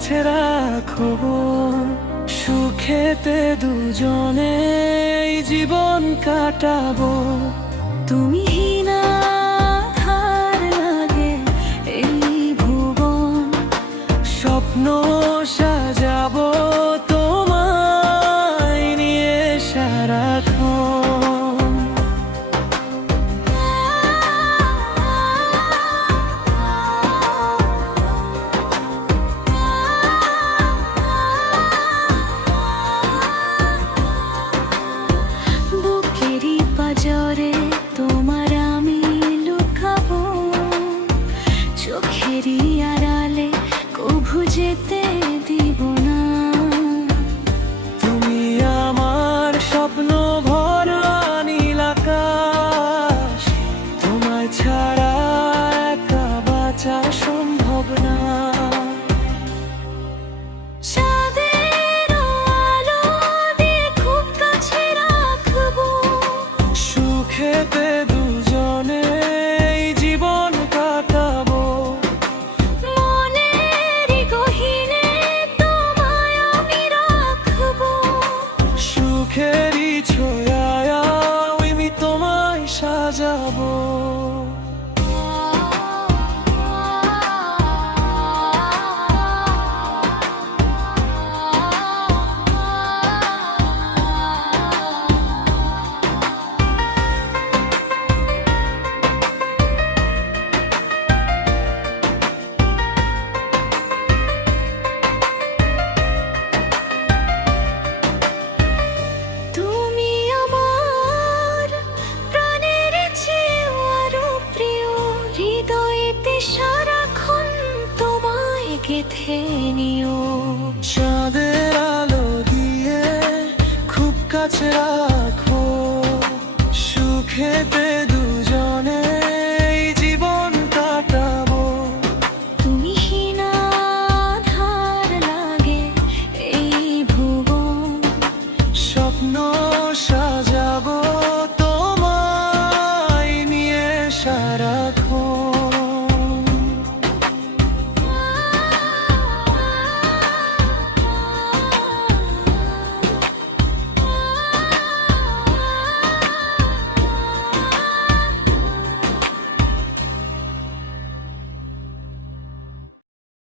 কাছে রাখো, সুখেতে দুজনে এই জীবন কাটাবো। তুমি না ধার লাগে এই ভুবন, স্বপ্ন সাজাবো তোমায় নিয়ে সারাক্ষণ। বুকেরই পাঁজরে তোমার আমি লুকাবো, চোখেরই আড়ালে কভু যেতে দিব না। তুমি আমার স্বপ্ন ভরা নীল আকাশ, তোমায় ছাড়া একা বাঁচা সম্ভব না। চাঁদের আলো দিয়ে খুব কাছে রাখবো, সুখেতে দুজনে এই জীবন কাটাবো। মনেরই গহীনে তোমায় আমি রাখবো। সুখেরই ছোঁয়ায় আমি তোমায় সাজাবো। তুমি আমার প্রাণের চেয়েও আরো প্রিয়, হৃদয়েতে সারাক্ষণ তোমায় গেঁথে নিও। চাঁদের আলো দিয়ে খুব কাছে রাখো, সুখেতে